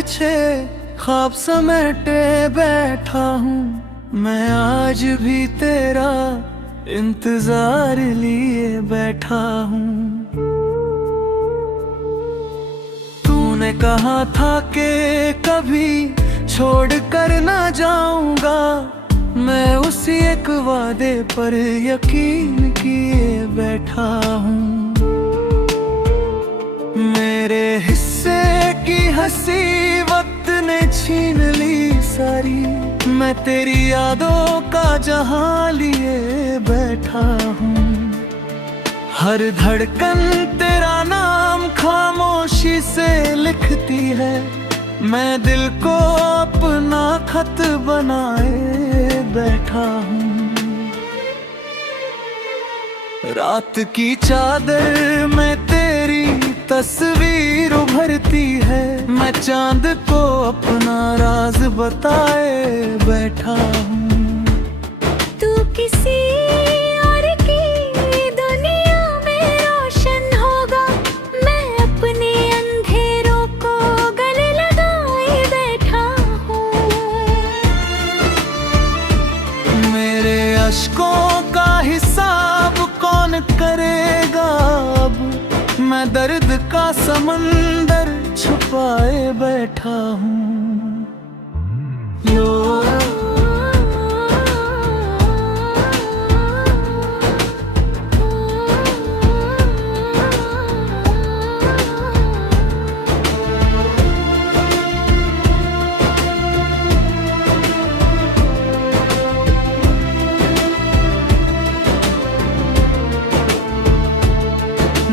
पीछे ख्वाब समेटे बैठा हूँ। मैं आज भी तेरा इंतजार लिए बैठा हूँ। तूने कहा था कि कभी छोड़ कर ना जाऊंगा। मैं उसी एक वादे पर यकीन किए बैठा हूँ। मेरे हिस्से की हंसी वक्त ने छीन ली सारी। मैं तेरी यादों का जहां लिए बैठा हूँ। हर धड़कन तेरा नाम खामोशी से लिखती है। मैं दिल को अपना खत बनाए बैठा हूँ। रात की चादर में तेरी तस्वीर उभरती है। मैं चांद को अपना राज बताए बैठा हूँ। तू किसी और की दुनिया में रोशन होगा। मैं अपने अंधेरों को गले लगाए बैठा हूँ। मेरे अश्कों का हिसाब कौन करेगा अब। मैं दर्द का समंदर छुपाए बैठा हूँ।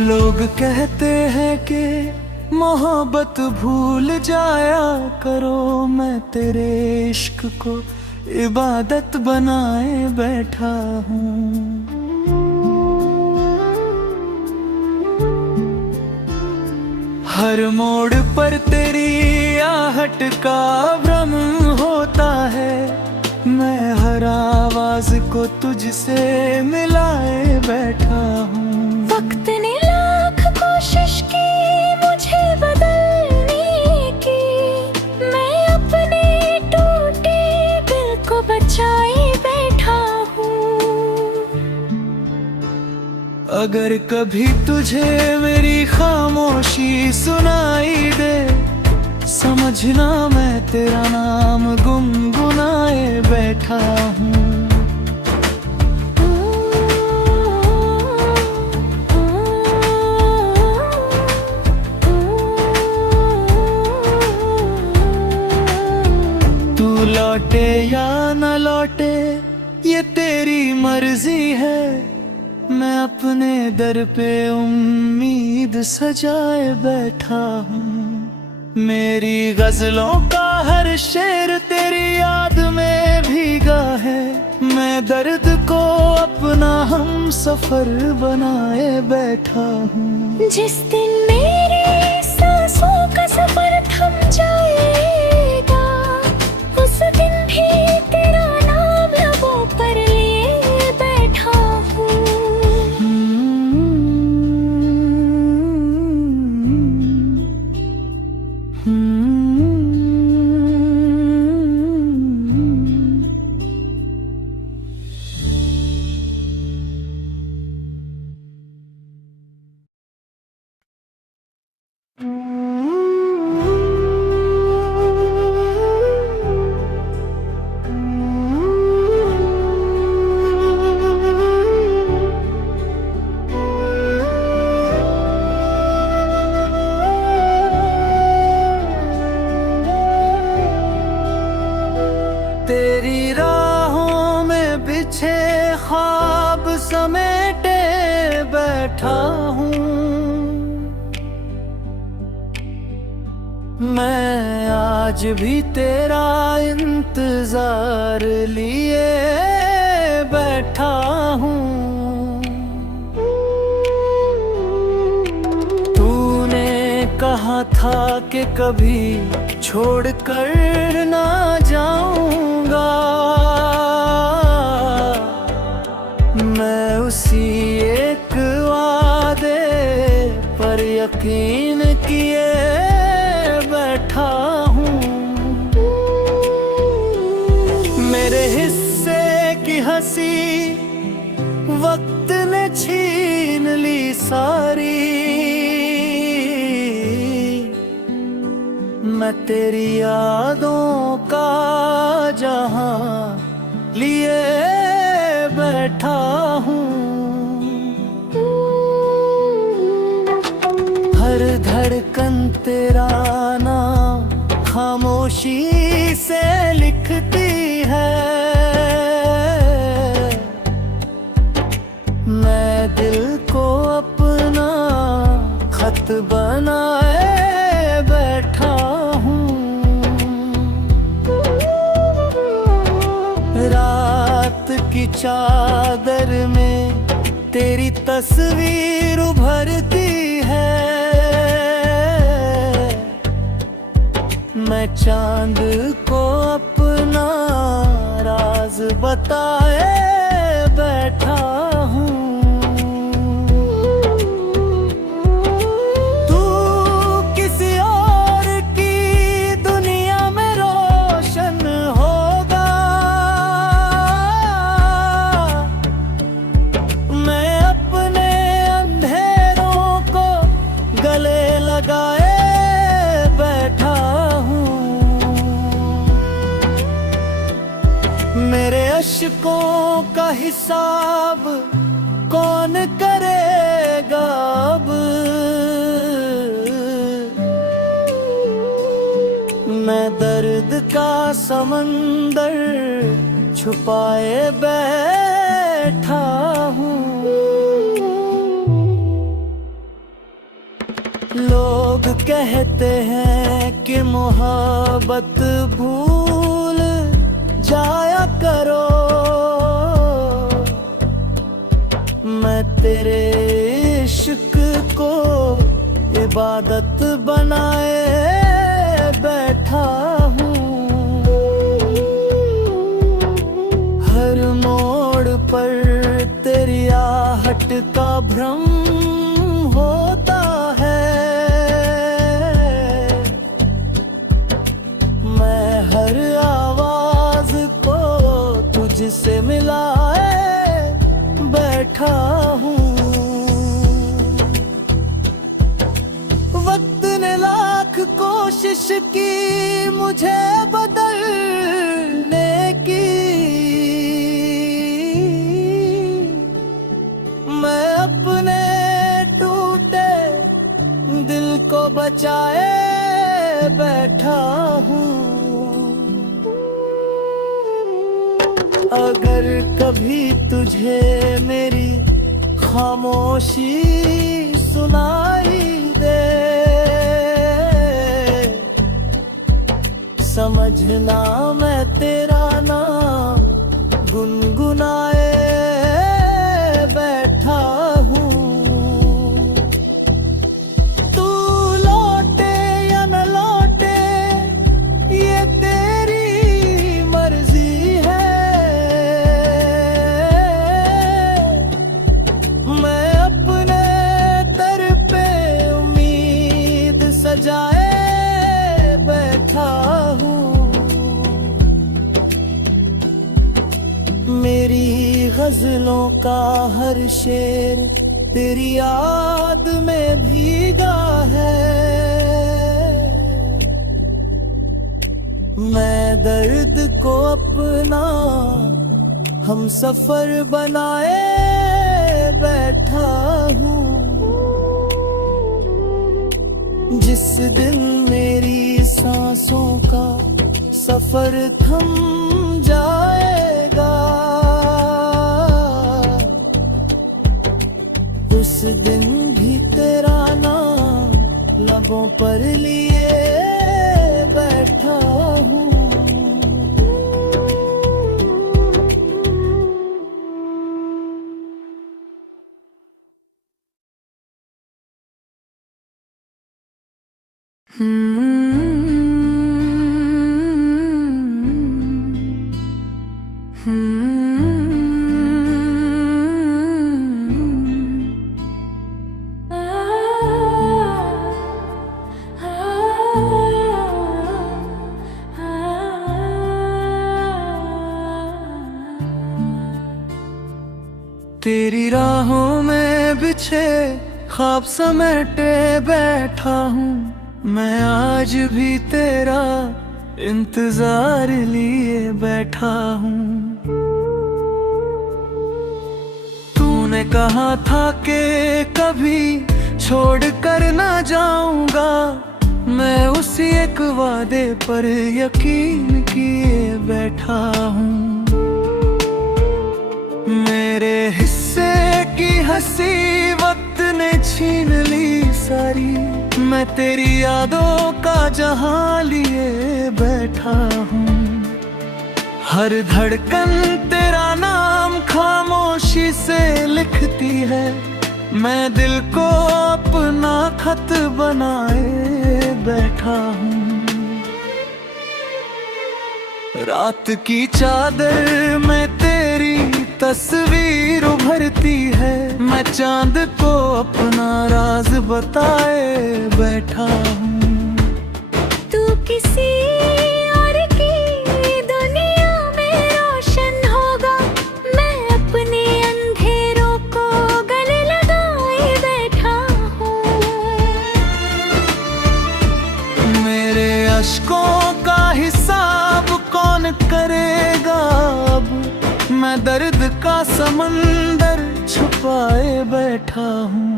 लोग कहते हैं कि मोहब्बत भूल जाया करो। मैं तेरे इश्क को इबादत बनाए बैठा हूँ। हर मोड़ पर तेरी आहट का भ्रम होता है। मैं हर आवाज को तुझसे मिलाए बैठा हूँ। वक्त ने लाख कोशिश की मुझे बदलने की। मैं अपने टूटे दिल को बचाए बैठा हूँ। अगर कभी तुझे मेरी खामोशी सुनाई दे, समझना मैं तेरा नाम गुनगुनाए बैठा हूँ। लौटे या न लौटे ये तेरी मर्जी है। मैं अपने दर पे उम्मीद सजाए बैठा हूँ। मेरी गजलों का हर शेर तेरी याद में भीगा है। मैं दर्द को अपना हम सफर बनाए बैठा हूँ। जिस दिन मेरी सांसों का सफर थम जाएगा, उस दिन भी तेरा नाम लबों पर लिए बैठा हूँ। तेरी राहों में बिछे ख्वाब समेटे बैठा हूँ। मैं आज भी तेरा इंतजार लिए बैठा हूँ। तूने कहा था कि कभी छोड़ कर ना जाऊंगा। मैं उसी एक वादे पर यकीन किए बैठा हूँ। तेरी यादों का जहां लिए बैठा हूँ। हर धड़कन तेरा नाम खामोशी से लिखती है। मैं दिल को अपना खत बनाए बैठा हूँ। रात की चादर में तेरी तस्वीर उभरती है। मैं चांद को अपना राज बताए बैठा हूँ। तू किसी और की दुनिया में रोशन होगा। मैं अपने अंधेरों को गले लगाए बैठा हूँ। मेरे अश्कों का हिसाब कौन करेगा अब। मैं दर्द का समंदर छुपाए बैठा हूँ। लोग कहते हैं कि मोहब्बत भूल जाया करो। मैं तेरे इश्क को इबादत बनाए बैठा हूँ। हर मोड़ पर तेरी आहट का भ्रम होता है। मैं हर आवाज को तुझसे मिलाए बैठा हूँ। वक्त ने लाख कोशिश की मुझे बदलने की। मैं अपने टूटे दिल को बचाए बैठा हूँ। अगर कभी तुझे मेरी खामोशी सुनाई दे, समझना मैं तेरा नाम गुनगुनाए बैठा हूँ। तू लौटे या न लौटे ये तेरी मर्जी है। मैं अपने दर पे उम्मीद सजाए बैठा हूँ। मेरी गजलों का हर शेर तेरी याद में भीगा है। मैं दर्द को अपना हम सफर बनाए बैठा हूँ। जिस दिन मेरी सांसों का सफर थम जाएगा, उस दिन भी तेरा नाम लबों पर लिए बैठा हूँ। तेरी राहों में बिछे ख्वाब समेटे बैठा हूँ। मैं आज भी तेरा इंतजार लिए बैठा हूँ। तूने कहा था कि कभी छोड़ कर ना जाऊंगा, मैं उसी एक वादे पर यकीन किए बैठा हूँ। मेरे हिस्से की हंसी वक्त ने छीन ली सारी, मैं तेरी यादों का जहां लिए बैठा हूँ। हर धड़कन तेरा नाम खामोशी से लिखती है, मैं दिल को अपना खत बनाए बैठा हूँ। रात की चादर में तेरी तस्वीर उभरती है, मैं चांद को अपना राज बताए बैठा हूँ। तू किसी और की दुनिया में रोशन होगा, मैं अपने अंधेरों को गले लगाए बैठा हूँ। मेरे अश्कों का हिसाब कौन करेगा अब, मैं दर्द का समंदर छुपाए बैठा हूँ।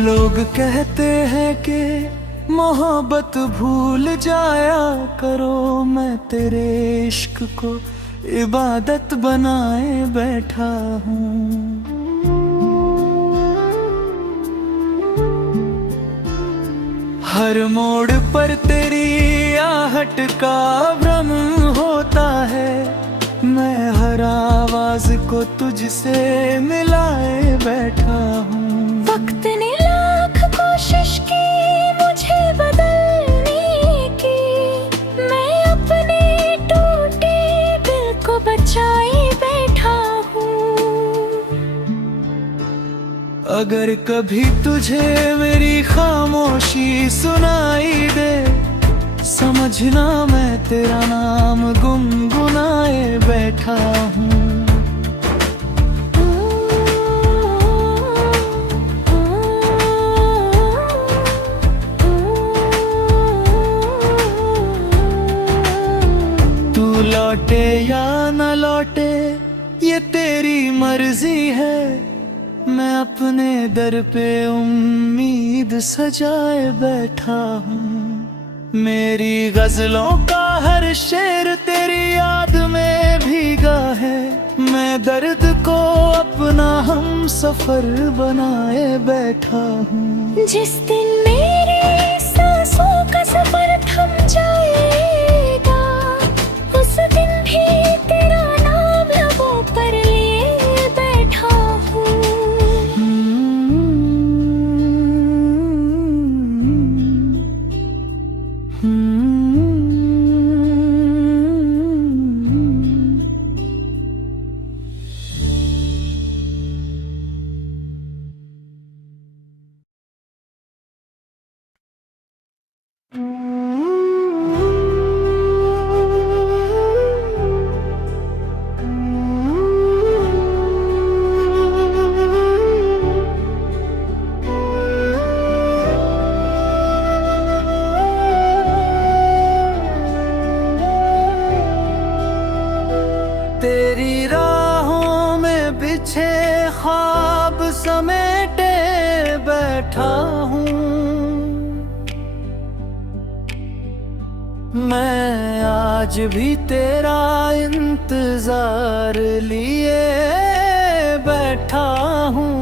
लोग कहते हैं कि मोहब्बत भूल जाया करो, मैं तेरे इश्क को इबादत बनाए बैठा हूँ। हर मोड़ पर तेरी आहट का भ्रम होता है, मैं हर आवाज को तुझसे मिलाए बैठा हूँ। वक्त ने लाख कोशिश की मुझे बदलने की, मैं अपने टूटे दिल को बचाए बैठा हूँ। अगर कभी तुझे मेरी खामोशी सुनाई दे, समझना मैं तेरा नाम गुनगुनाए बैठा हूँ। लौटे या न लौटे ये तेरी मर्जी है, मैं अपने दर पे उम्मीद सजाए बैठा हूँ। मेरी गजलों का हर शेर तेरी याद में भीगा है, मैं दर्द को अपना हम सफर बनाए बैठा हूँ। जिस दिन मेरे सांसों का सफर थम जाएगा, उस दिन भी तेरा नाम लबों पर लिए बैठा हूँ। तेरी राहों में बिछे ख्वाब समेटे बैठा हूँ, मैं आज भी तेरा इंतजार लिए बैठा हूँ।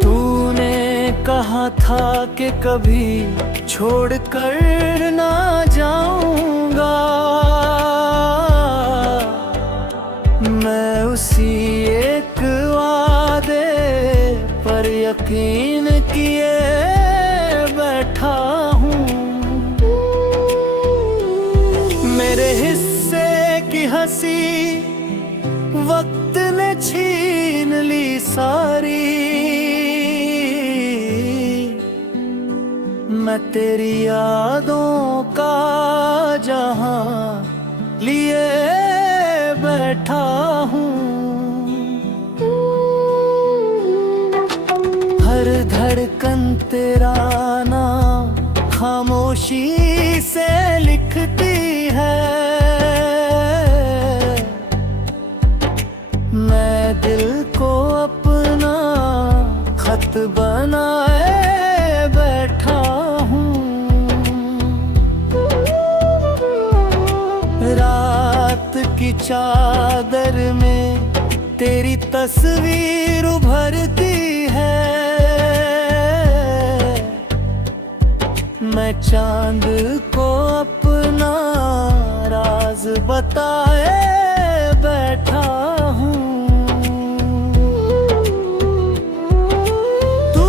तूने कहा था कि कभी छोड़ कर ना जाऊंगा, मैं उसी एक वादे पर यकीन किए बैठा हूँ। छीन ली सारी। मैं तेरी यादों का जहां लिए बैठा हूँ। हर धड़कन तेरा नाम खामोशी से लिखती है। मैं दिल को अपना खत बनाए बैठा हूँ। रात की चादर में तेरी तस्वीर उभरती है। मैं चांद को अपना राज बताए बैठा हूँ। तू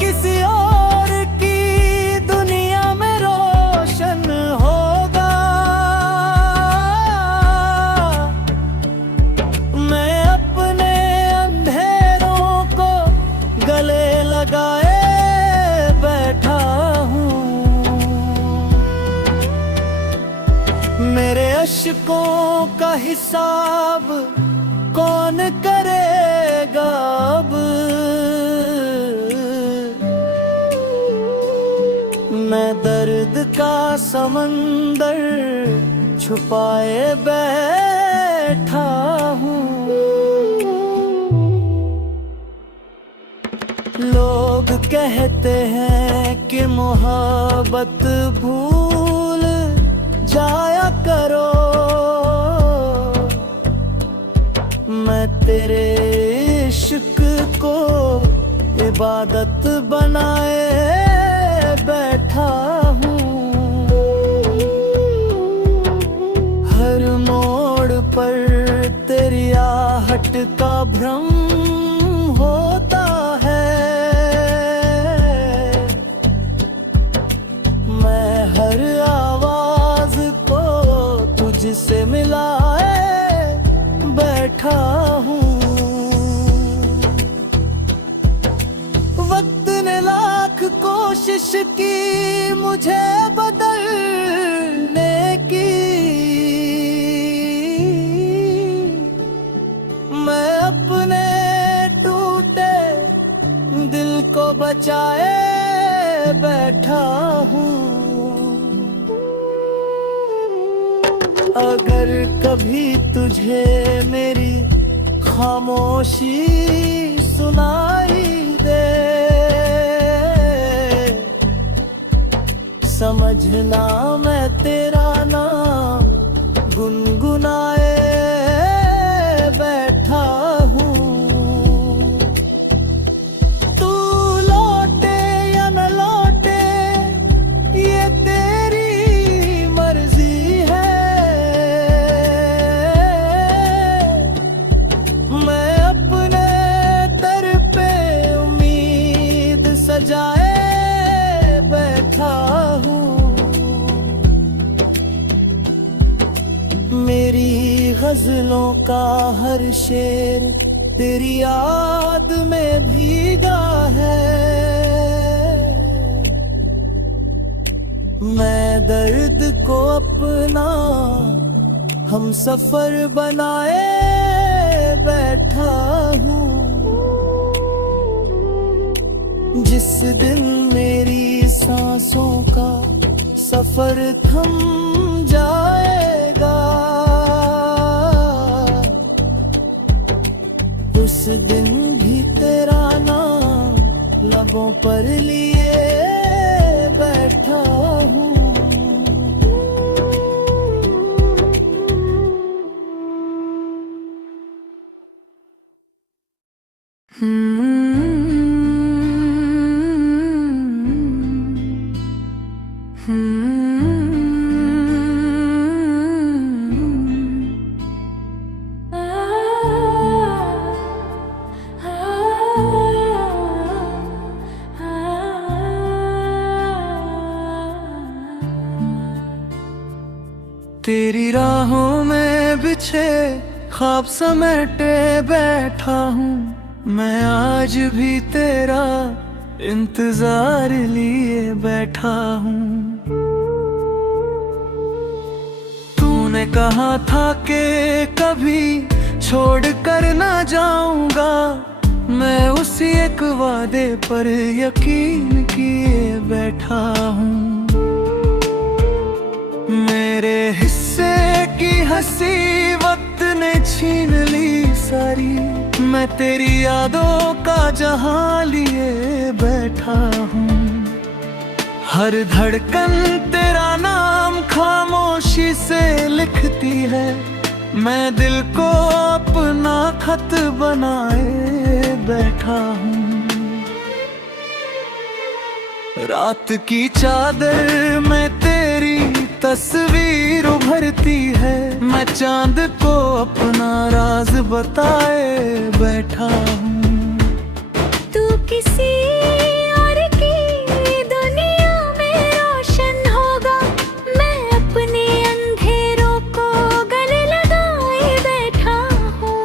किसी और की दुनिया में रोशन होगा। मैं अपने अंधेरों को गले लगाए बैठा हूँ। मेरे अश्कों का हिसाब कौन करेगा अब। मैं दर्द का समंदर छुपाए बैठा हूँ। लोग कहते हैं कि मोहब्बत भूल जाया करो। मैं तेरे इश्क को इबादत बनाए बैठा हूँ। हर मोड़ पर तेरी आहट का भ्रम होता है। मैं हर आवाज को तुझसे मिलाए बैठा हूँ। वक्त ने लाख कोशिश की मुझे बदलने की। मैं अपने टूटे दिल को बचाए बैठा हूँ। अगर कभी तुझे मेरी खामोशी सुनाई दे, समझना मैं तेरा नाम गुनगुनाए बैठा हूँ। तू लौटे या न लौटे ये तेरी मर्जी है। मैं अपने दर पे उम्मीद सजाए बैठा हूँ। मेरी गजलों का हर शेर तेरी याद में भीगा है। मैं दर्द को अपना हम सफर बनाए बैठा हूँ। जिस दिन मेरी सांसों का सफर थम जाएगा, उस दिन भी तेरा नाम लबों पर लिए बैठा हूँ। तेरी राहों में बिछे ख्वाब समेटे बैठा हूँ, मैं आज भी तेरा इंतजार लिए बैठा हूँ। तूने कहा था कि कभी छोड़ कर ना जाऊंगा, मैं उसी एक वादे पर यकीन किए बैठा हूँ। मेरे हिस्से की हंसी वक्त ने छीन ली सारी, मैं तेरी यादों का जहां लिए बैठा हूँ। हर धड़कन तेरा नाम खामोशी से लिखती है, मैं दिल को अपना खत बनाए बैठा हूँ। रात की चादर में तेरी तस्वीर उभरती है, मैं चांद को अपना राज बताए बैठा हूँ। तू किसी और की दुनिया में रोशन होगा, मैं अपने अंधेरों को गले लगाए बैठा हूँ।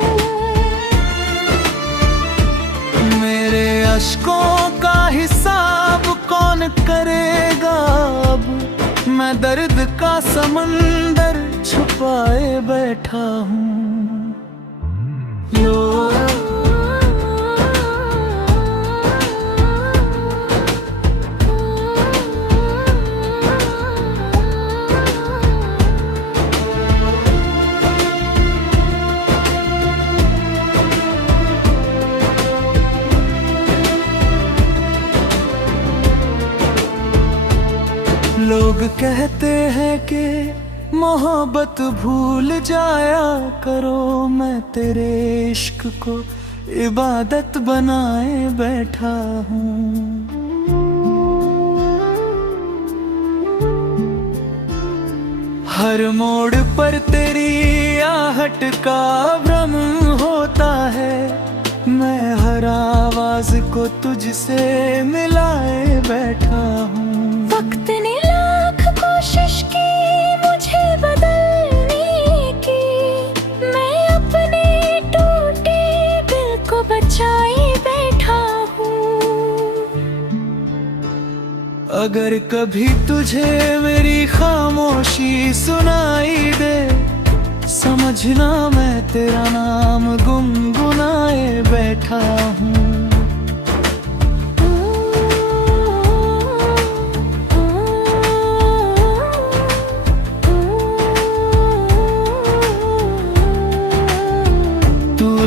मेरे अश्कों का हिसाब कौन करेगा अब, मैं दर्द का समंदर छुपाए बैठा हूँ। लोग कहते हैं कि मोहब्बत भूल जाया करो, मैं तेरे इश्क को इबादत बनाए बैठा हूँ। हर मोड़ पर तेरी आहट का भ्रम होता है, मैं हर आवाज को तुझसे मिलाए बैठा हूँ। वक्त ने लाख कोशिश की मुझे बदलने की, मैं अपने टूटे दिल को बचाए बैठा हूँ। अगर कभी तुझे मेरी खामोशी सुनाई दे, समझना मैं तेरा नाम गुनगुनाए बैठा हूँ।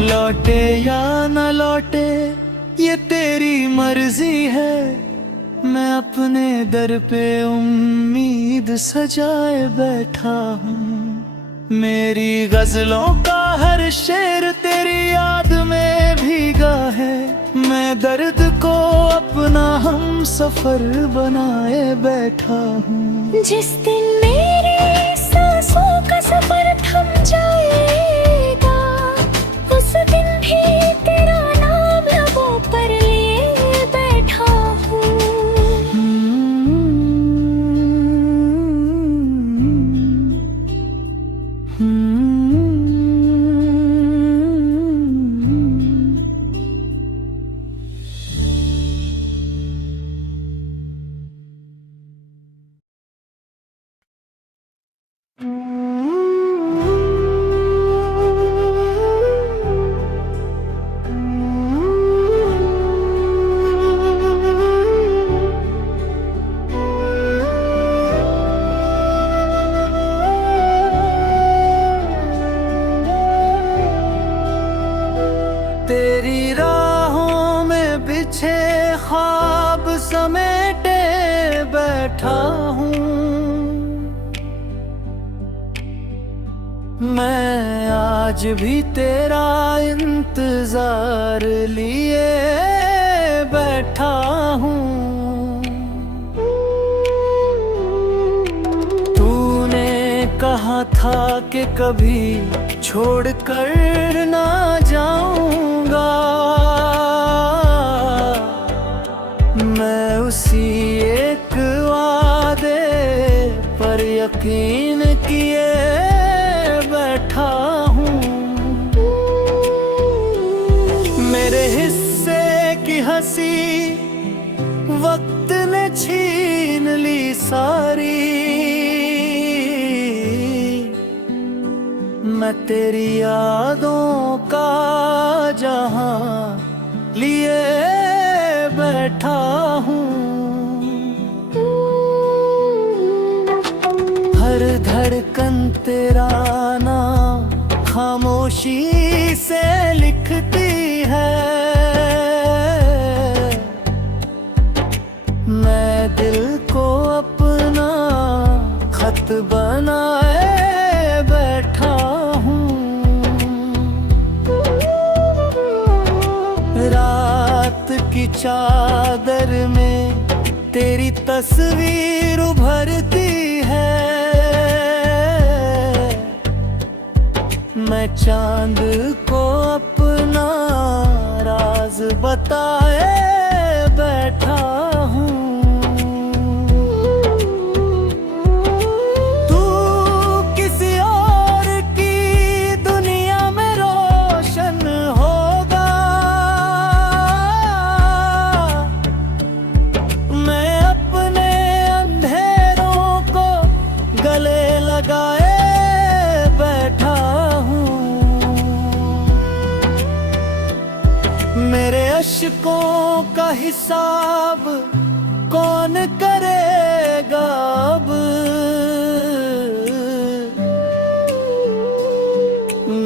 लौटे या न लौटे ये तेरी मर्जी है, मैं अपने दर पे उम्मीद सजाए बैठा हूँ। मेरी गजलों का हर शेर तेरी याद में भीगा है, मैं दर्द को अपना हम सफर बनाए बैठा हूँ। जिस दिन मेरे सांसों का सफर थम जाएगा, उस दिन भी तेरा नाम लबों पर लिए बैठा हूँ। तेरी राहों में बिछे ख्वाब समेटे बैठा हूँ, मैं आज भी तेरा इंतजार लिए बैठा हूँ। तूने कहा था कि कभी छोड़ कर ना जाऊंगा, मैं उसी एक वादे पर यकीन किए बैठा हूँ। हंसी वक्त ने छीन ली सारी। मैं तेरी यादों का जहां लिए बैठा हूँ। हर धड़कन तेरा नाम खामोशी से लिखती है। मैं दिल को अपना खत बनाए बैठा हूँ। रात की चादर में तेरी तस्वीर उभरती है। मैं चांद को अपना राज बताए बैठा हूँ। तू किसी और की दुनिया में रोशन होगा। मैं अपने अंधेरों को गले लगाए बैठा हूँ। मेरे अश्कों का हिसाब कौन करेगा अब।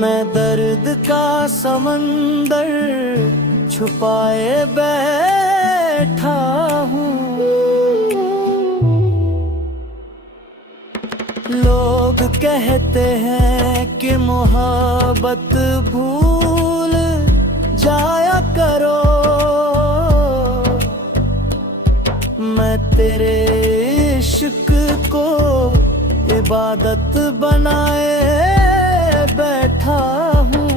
मैं दर्द का समंदर छुपाए बैठा हूँ। लोग कहते हैं कि मोहब्बत भूल जाया करो। मैं तेरे इश्क को इबादत बनाए बैठा हूँ।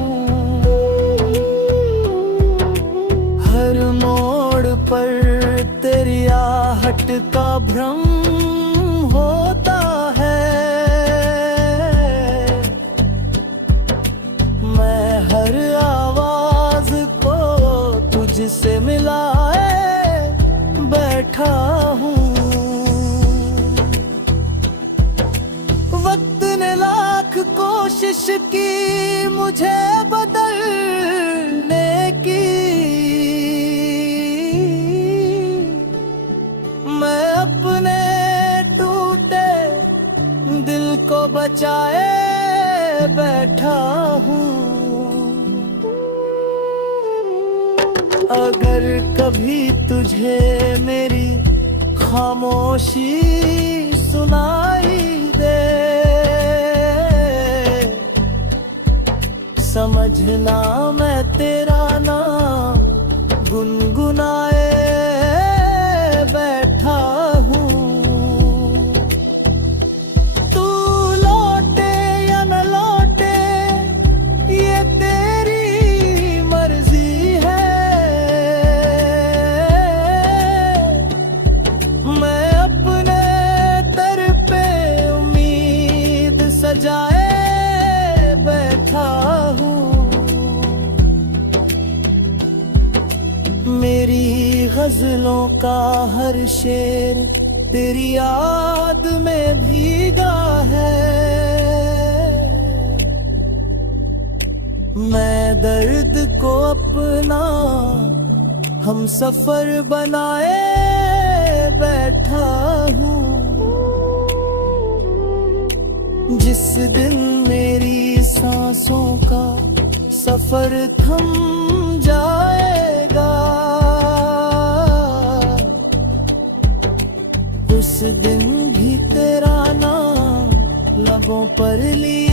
हर मोड़ पर तेरी आहट का भ्रम होता है। मैं हर आवाज को तुझसे मिलाए बैठा हूँ। वक्त ने लाख कोशिश की मुझे बदलने की। मैं अपने टूटे दिल को बचाए बैठा हूँ। अगर कभी तुझे मेरी खामोशी सुनाई दे, समझना मैं तेरा नाम गुनगुनाए बैठा हूँ। तू लौटे या न लौटे ये तेरी मर्जी है। मैं अपने दर पे उम्मीद सजाए बैठा हूँ। मेरी गजलों का हर शेर तेरी याद में भीगा है। मैं दर्द को अपना हम सफर बनाए बैठा हूँ। जिस दिन मेरी सांसों का सफर थम जाएगा, उस दिन भी तेरा नाम लबों पर लिए